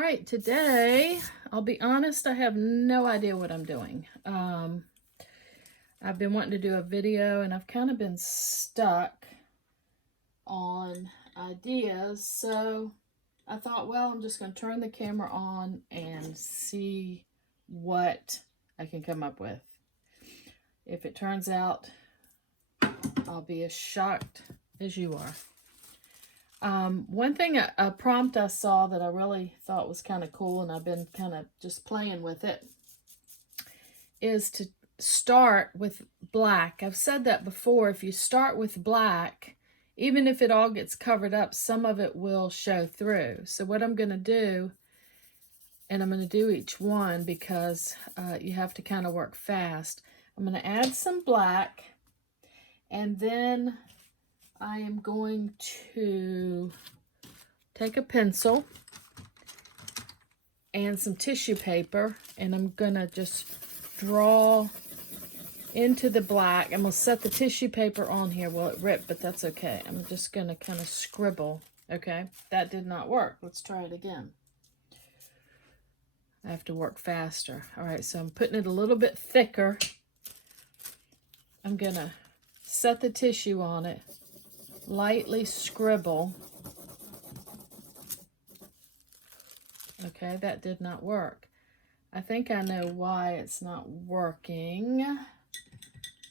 right, today, I'll be honest, I have no idea what I'm doing. I've been wanting to do a video and I've kind of been stuck on ideas. So I thought, well, I'm just going to turn the camera on and see what I can come up with. If it turns out, I'll be as shocked as you are. One thing, a prompt I saw that I really thought was kind of cool, and I've been kind of just playing with it, is to start with black. I've said that before. If you start with black, even if it all gets covered up, some of it will show through. So what I'm going to do, and I'm going to do each one because you have to kind of work fast. I'm going to add some black, and then I am going to take a pencil and some tissue paper, and I'm going to just draw into the black. I'm going to set the tissue paper on here. Well, it ripped, but that's okay. I'm just going to kind of scribble. Okay, that did not work. Let's try it again. I have to work faster. All right, so I'm putting it a little bit thicker. I'm going to set the tissue on it. Lightly scribble. Okay, that did not work. I think I know why it's not working.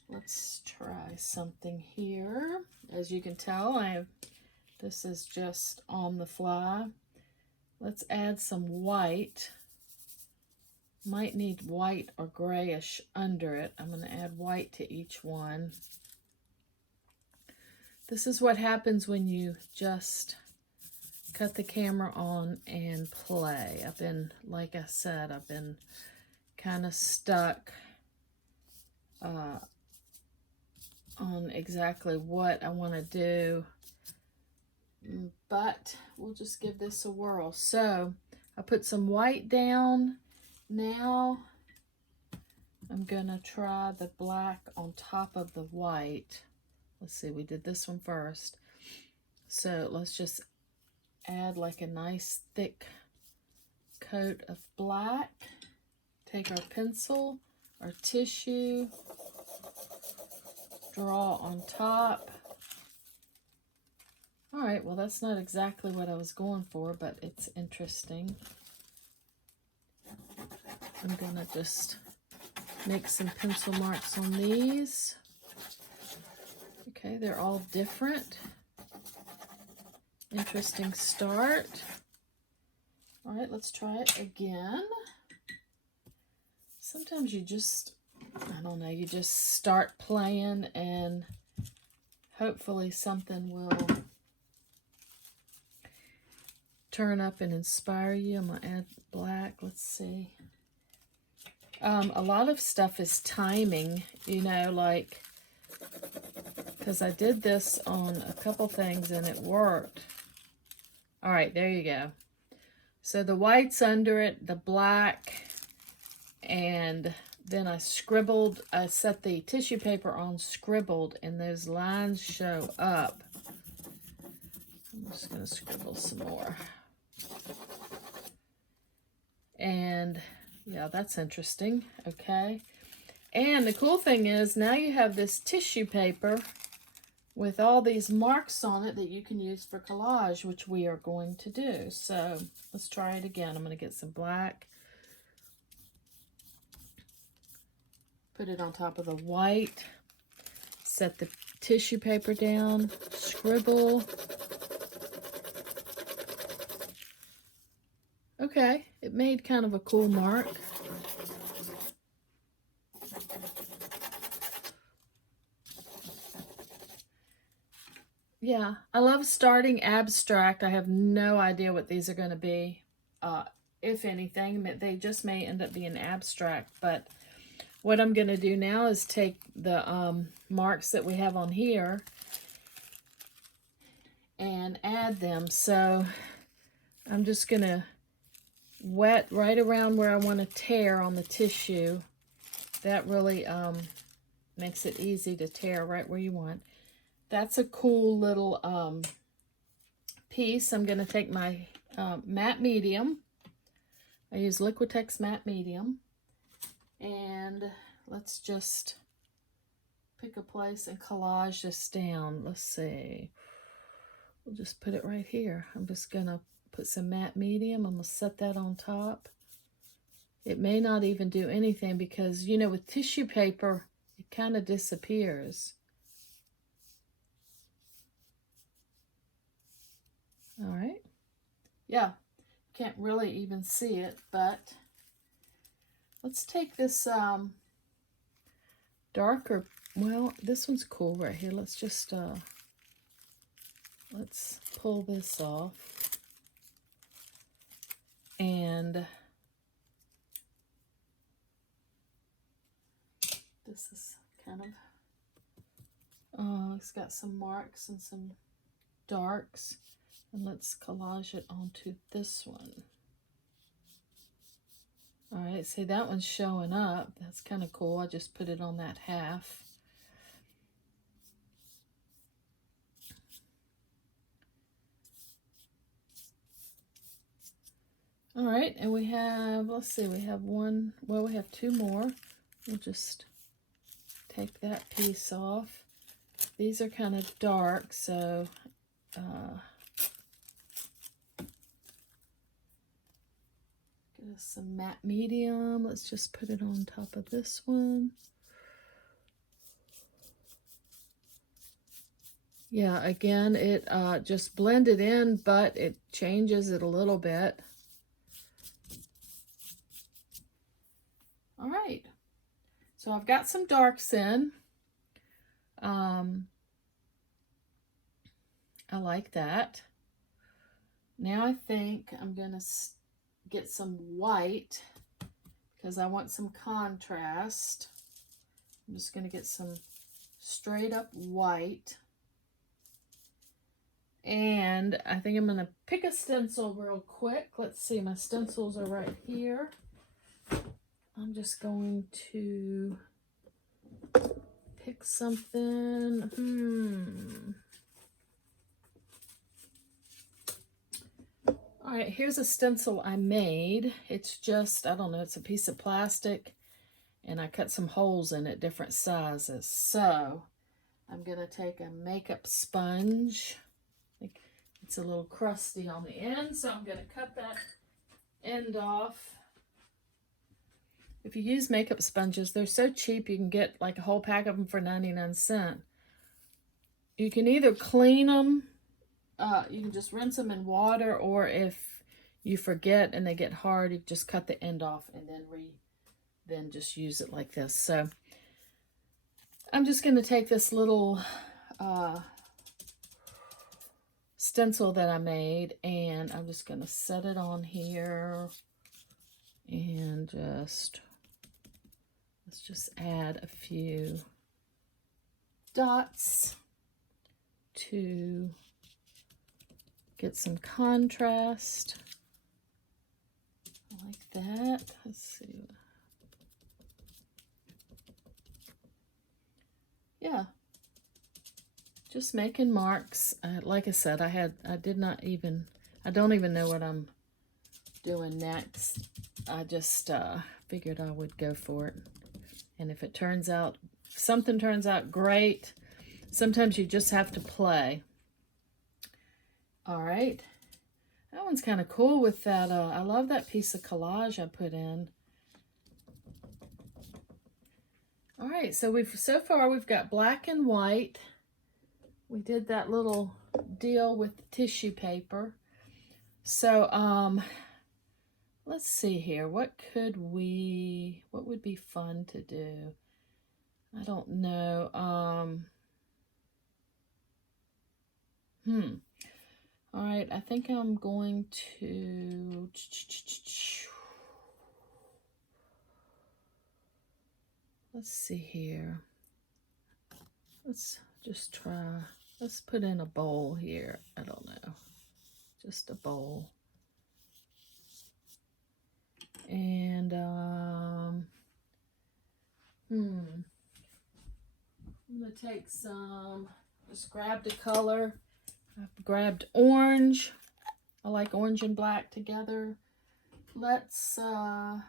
Let's try something here. As you can tell, this is just on the fly. Let's add some white. Might need white or grayish under it. I'm going to add white to each one. This is what happens when you just cut the camera on and play. Like I said, I've been kind of stuck on exactly what I want to do. But we'll just give this a whirl. So I put some white down. Now I'm going to try the black on top of the white. Let's see, we did this one first. So let's just add like a nice thick coat of black. Take our pencil, our tissue, draw on top. All right, well, that's not exactly what I was going for, but it's interesting. I'm gonna just make some pencil marks on these. Okay, they're all different. Interesting start. All right, let's try it again. Sometimes you just, I don't know, you just start playing and hopefully something will turn up and inspire you. I'm going to add black. Let's see. A lot of stuff is timing, you know, like, because I did this on a couple things and it worked. All right, there you go. So the white's under it, the black, and then I set the tissue paper on scribbled, and those lines show up. I'm just going to scribble some more. And yeah, that's interesting. Okay. And the cool thing is now you have this tissue paper with all these marks on it that you can use for collage, which we are going to do. So let's try it again. I'm going to get some black. Put it on top of the white. Set the tissue paper down. Scribble. Okay, it made kind of a cool mark. Yeah, I love starting abstract. I have no idea what these are going to be. If anything, they just may end up being abstract. But what I'm going to do now is take the marks that we have on here and add them. So I'm just going to wet right around where I want to tear on the tissue. That really makes it easy to tear right where you want. That's a cool little piece. I'm going to take my matte medium I use Liquitex Matte Medium. And let's just pick a place and collage this down. Let's see. We'll just put it right here. I'm just going to put some matte medium. I'm going to set that on top. It may not even do anything because, you know, with tissue paper, it kind of disappears. All right. Yeah, can't really even see it, but let's take this darker, well, this one's cool right here. Let's just, let's pull this off. And this is kind of, it's got some marks and some darks. And let's collage it onto this one. All right, see that one's showing up. That's kind of cool. I just put it on that half. All right, and we have, let's see, we have one, well, we have two more. We'll just take that piece off. These are kind of dark, so get us some matte medium. Let's just put it on top of this one. Yeah, again, it just blended in, but it changes it a little bit. All right, so I've got some darks in. I like that. Now I think I'm gonna get some white because I want some contrast. I'm just gonna get some straight up white. And I think I'm gonna pick a stencil real quick. Let's see, my stencils are right here. I'm just going to pick something. All right, here's a stencil I made. It's just, I don't know, it's a piece of plastic and I cut some holes in it, different sizes. So I'm gonna take a makeup sponge. I think it's a little crusty on the end, so I'm gonna cut that end off. If you use makeup sponges, they're so cheap, you can get like a whole pack of them for 99 cents. You can either clean them, you can just rinse them in water, or if you forget and they get hard, you just cut the end off and then just use it like this. So I'm just going to take this little stencil that I made, and I'm just going to set it on here and let's just add a few dots to get some contrast. I like that. Let's see. Yeah, just making marks. Like I said, I don't even know what I'm doing next. I just figured I would go for it. And if something turns out great, sometimes you just have to play. All right, that one's kind of cool with that. I love that piece of collage I put in. All right, so so far we've got black and white. We did that little deal with the tissue paper. So let's see here. What would be fun to do? I don't know. All right, I think I'm going to let's see here. Let's just try. Let's put in a bowl here. I don't know. Just a bowl. And I'm gonna take some, just grabbed a color. I've grabbed orange. I like orange and black together. let's, I'm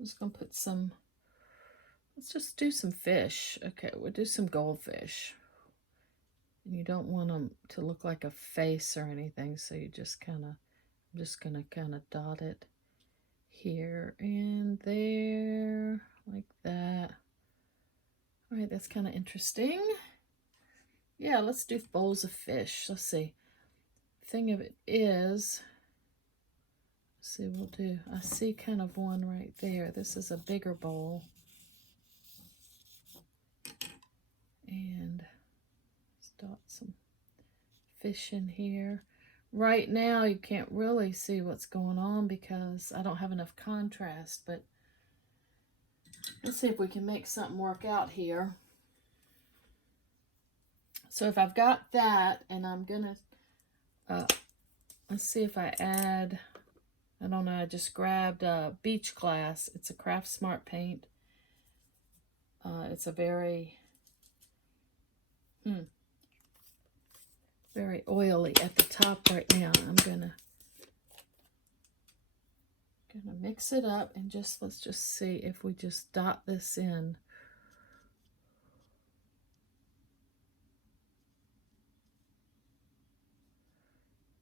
just going to put some, let's just do some fish. Okay, we'll do some goldfish. And you don't want them to look like a face or anything, so you just kind of, I'm just going to kind of dot it here and there, like that. All right, that's kind of interesting. Yeah, let's do bowls of fish. Let's see. Thing of it is, let's see, we'll do, I see kind of one right there. This is a bigger bowl. And let's dot some fish in here. Right now, you can't really see what's going on because I don't have enough contrast, but let's see if we can make something work out here. So if I've got that, and I'm gonna, let's see if I add, I don't know, I just grabbed a Beach Glass. It's a Craft Smart paint. It's a very, very oily at the top right now. I'm gonna mix it up and just, let's just see if we just dot this in.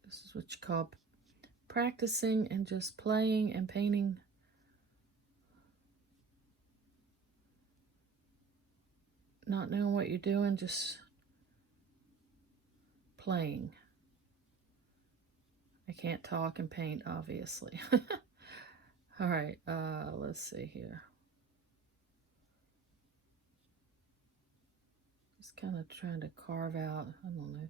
This is what you call practicing and just playing and painting. Not knowing what you're doing, just playing. I can't talk and paint, obviously. All right, let's see here. Just kind of trying to carve out, I don't know,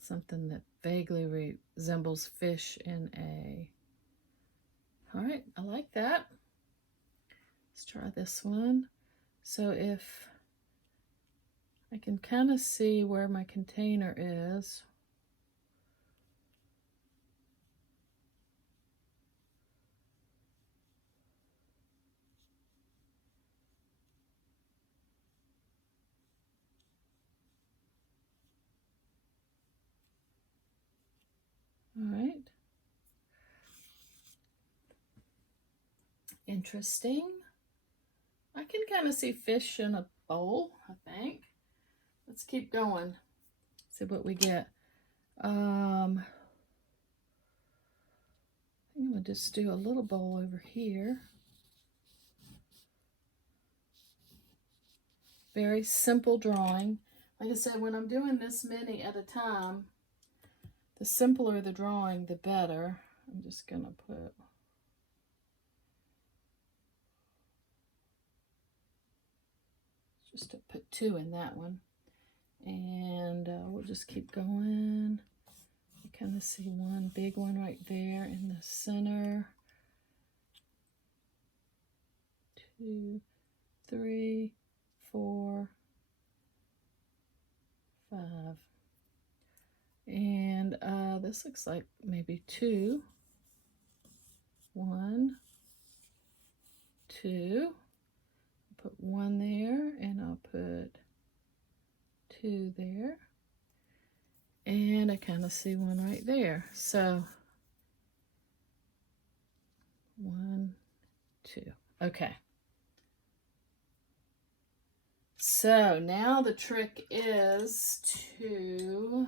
something that vaguely resembles fish in a... All right, I like that. Let's try this one. So if I can kind of see where my container is. All right. Interesting. I can kind of see fish in a bowl, I think. Let's keep going. See what we get. I'm going to just do a little bowl over here. Very simple drawing. Like I said, when I'm doing this many at a time, the simpler the drawing, the better. I'm just going to put... just to put 2 in that one. And we'll just keep going. You kind of see one big one right there in the center. 2, 3, 4, 5. And this looks like maybe 2. 1, 2. Put 1 there, and I'll put 2 there. And I kind of see one right there. So 1, 2. Okay. So now the trick is to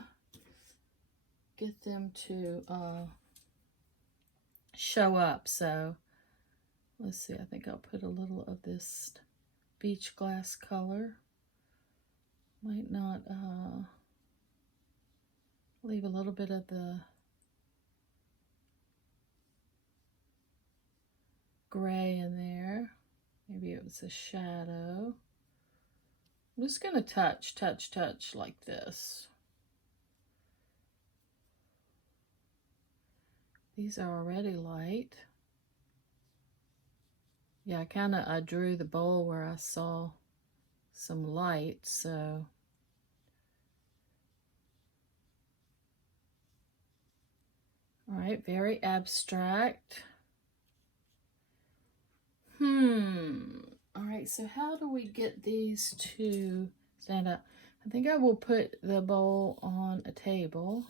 get them to show up. So let's see, I think I'll put a little of this beach glass color. Might not leave a little bit of the gray in there. Maybe it was a shadow. I'm just going to touch like this. These are already light. Yeah, I drew the bowl where I saw some light, so all right, very abstract. All right, so how do we get these to stand up? I think I will put the bowl on a table.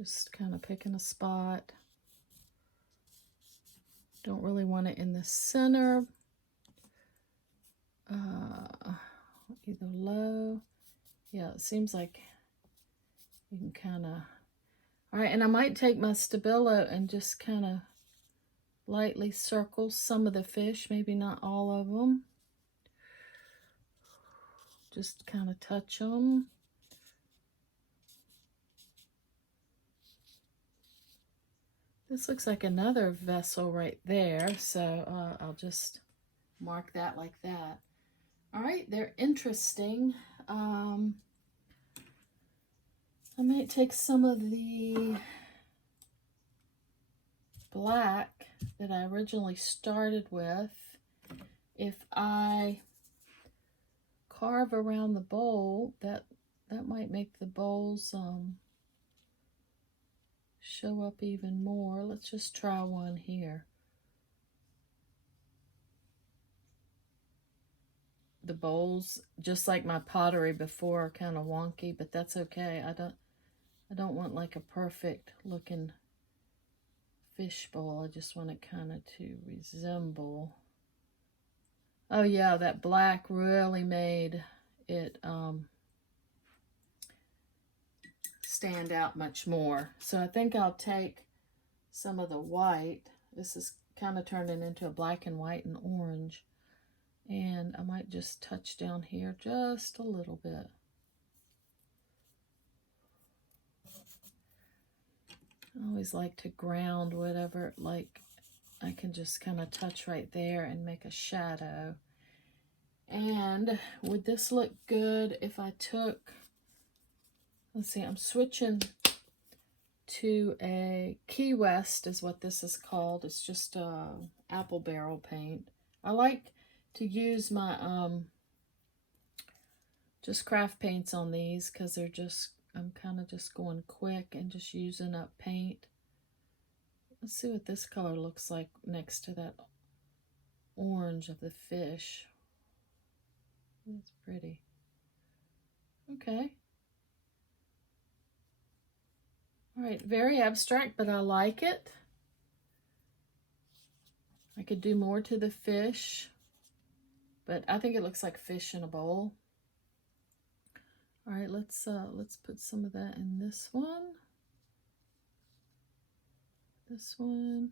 Just kind of picking a spot. Don't really want it in the center. Either low. Yeah, it seems like you can kind of... All right, and I might take my Stabilo and just kind of lightly circle some of the fish, maybe not all of them. Just kind of touch them. This looks like another vessel right there, so I'll just mark that like that. All right, they're interesting. I might take some of the black that I originally started with. If I carve around the bowl, that might make the bowls show up even more. Let's just try one here. The bowls, just like my pottery before, are kind of wonky, but that's okay. I don't want like a perfect looking fish bowl. I just want it kind of to resemble. Oh yeah, that black really made it stand out much more. So I think I'll take some of the white. This is kind of turning into a black and white and orange. And I might just touch down here just a little bit. I always like to ground whatever, like I can just kind of touch right there and make a shadow. And would this look good if I took, let's see, I'm switching to a Key West is what this is called. It's just apple barrel paint. I like to use my just craft paints on these because they're just, I'm kind of just going quick and just using up paint. Let's see what this color looks like next to that orange of the fish. That's pretty. Okay. All right, very abstract, but I like it. I could do more to the fish, but I think it looks like fish in a bowl. All right, let's put some of that in this one. This one.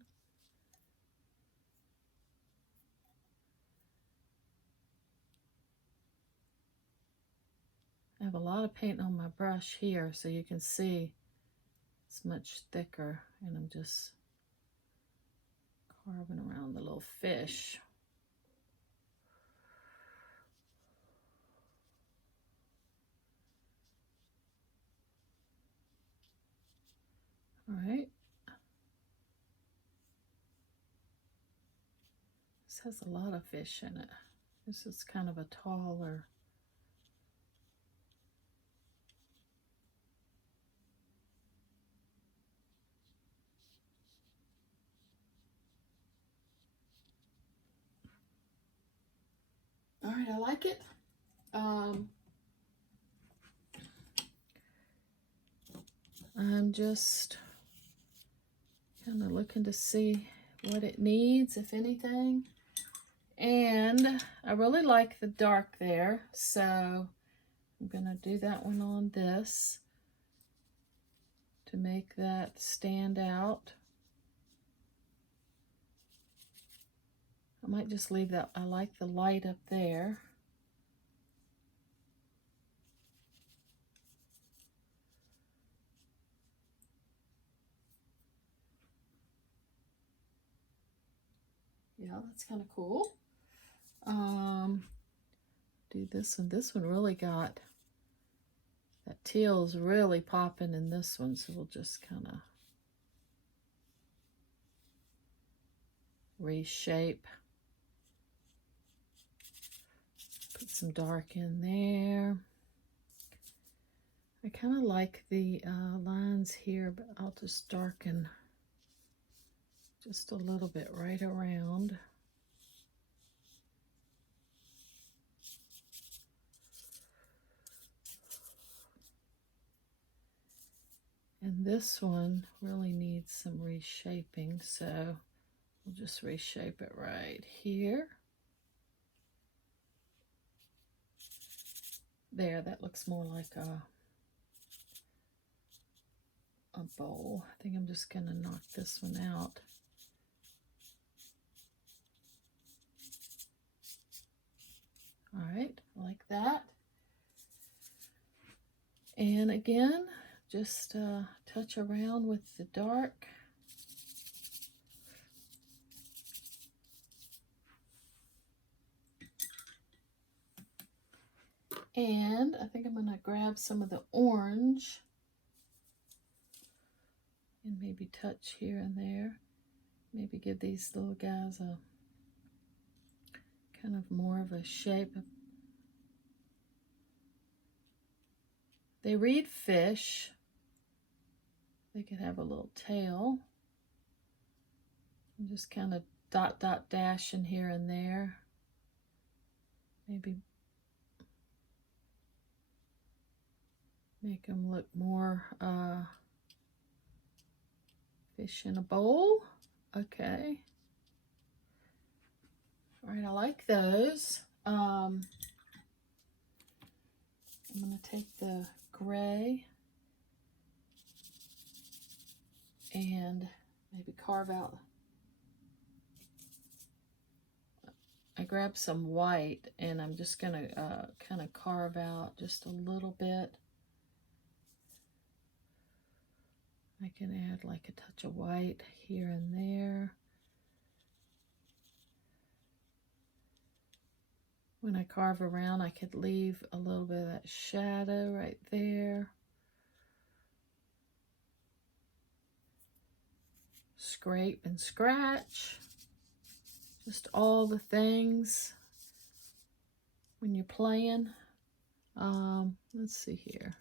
I have a lot of paint on my brush here, so you can see it's much thicker, and I'm just carving around the little fish. All right. This has a lot of fish in it. This is kind of a taller. All right, I like it. I'm just kind of looking to see what it needs, if anything. And I really like the dark there, so I'm gonna do that one on this to make that stand out. I might just leave that. I like the light up there. Yeah, that's kind of cool. Do this one. This one really got, that teal's really popping in this one, so we'll just kind of reshape. Put some dark in there. I kind of like the lines here, but I'll just darken just a little bit right around. And this one really needs some reshaping, so we'll just reshape it right here. There, that looks more like a bowl. I think I'm just going to knock this one out. All right, I like that. And again, just touch around with the dark. And I think I'm going to grab some of the orange and maybe touch here and there. Maybe give these little guys a kind of more of a shape. They read fish. They could have a little tail. And just kind of dot, dot, dash in here and there. Maybe make them look more fish in a bowl. Okay. All right, I like those. I'm going to take the gray and maybe carve out. I grabbed some white and I'm just going to kind of carve out just a little bit. I can add like a touch of white here and there. When I carve around, I could leave a little bit of that shadow right there. Scrape and scratch. Just all the things when you're playing. Let's see here.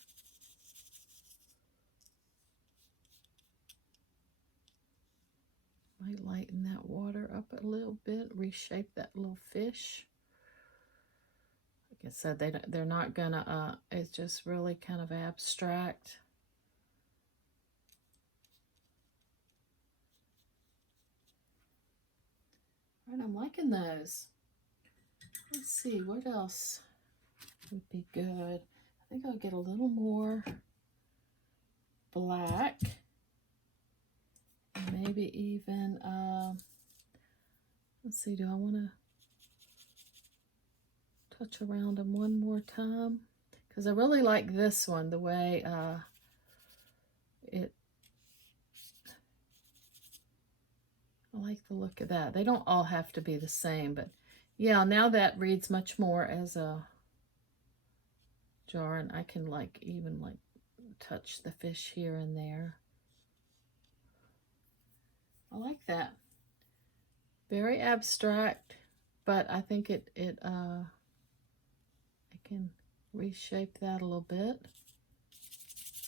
Might lighten that water up a little bit, reshape that little fish. Like I said, they're not gonna, it's just really kind of abstract. All right, I'm liking those. Let's see, what else would be good? I think I'll get a little more black. Maybe even, let's see, do I want to touch around them one more time? Because I really like this one, the way I like the look of that. They don't all have to be the same, but yeah, now that reads much more as a jar, and I can like even like touch the fish here and there. I like that. Very abstract, but I think I can reshape that a little bit.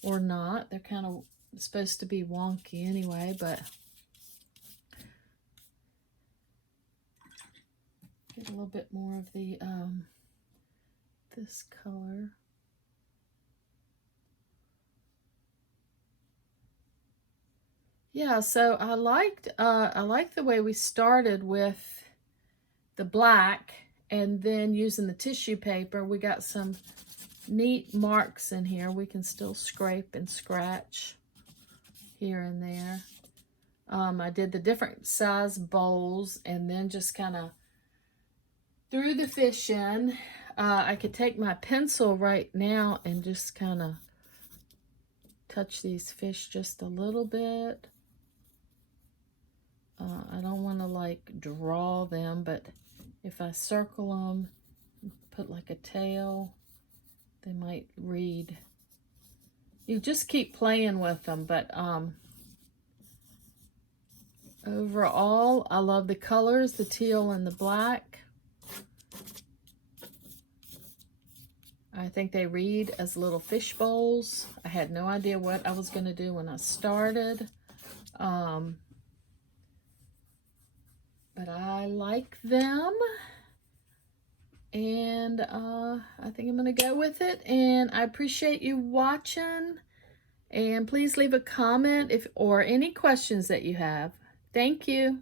Or not. They're kind of supposed to be wonky anyway, but get a little bit more of the this color. Yeah, so I liked the way we started with the black, and then using the tissue paper, we got some neat marks in here. We can still scrape and scratch here and there. I did the different size bowls and then just kind of threw the fish in. I could take my pencil right now and just kind of touch these fish just a little bit. I don't want to like draw them, but if I circle them, put like a tail, they might read. You just keep playing with them, but overall, I love the colors, the teal and the black. I think they read as little fish bowls. I had no idea what I was going to do when I started. But I like them. And I think I'm going to go with it. And I appreciate you watching. And please leave a comment or any questions that you have. Thank you.